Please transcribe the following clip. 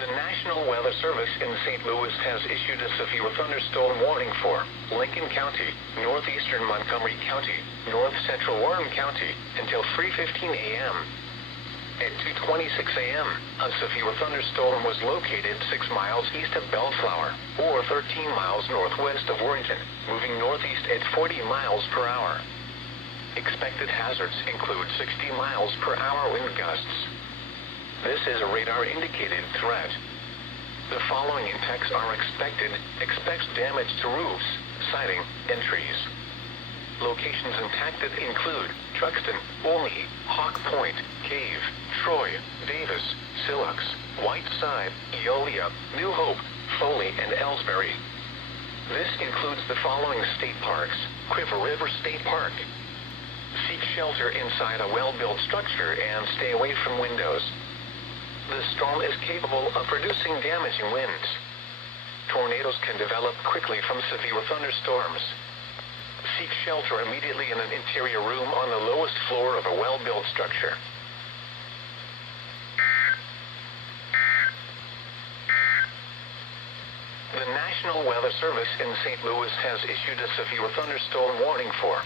The National Weather Service in St. Louis has issued a severe thunderstorm warning for Lincoln County, northeastern Montgomery County, north central Warren County until 3:15 a.m. At 2:26 a.m., a severe thunderstorm was located 6 miles east of Bellflower, or 13 miles northwest of Warrenton, moving northeast at 40 miles per hour. Expected hazards include 60 miles per hour wind gusts. This is a radar-indicated threat. The following impacts are expected. Expect damage to roofs, siding, and trees. Locations impacted include Truxton, Olney, Hawk Point, Cave, Troy, Davis, Silux, Whiteside, Eolia, New Hope, Foley, and Ellsbury. This includes the following state parks: Quiver River State Park. Seek shelter inside a well-built structure and stay away from windows. The storm is capable of producing damaging winds. Tornadoes can develop quickly from severe thunderstorms. Seek shelter immediately in an interior room on the lowest floor of a well-built structure. The National Weather Service in St. Louis has issued a severe thunderstorm warning for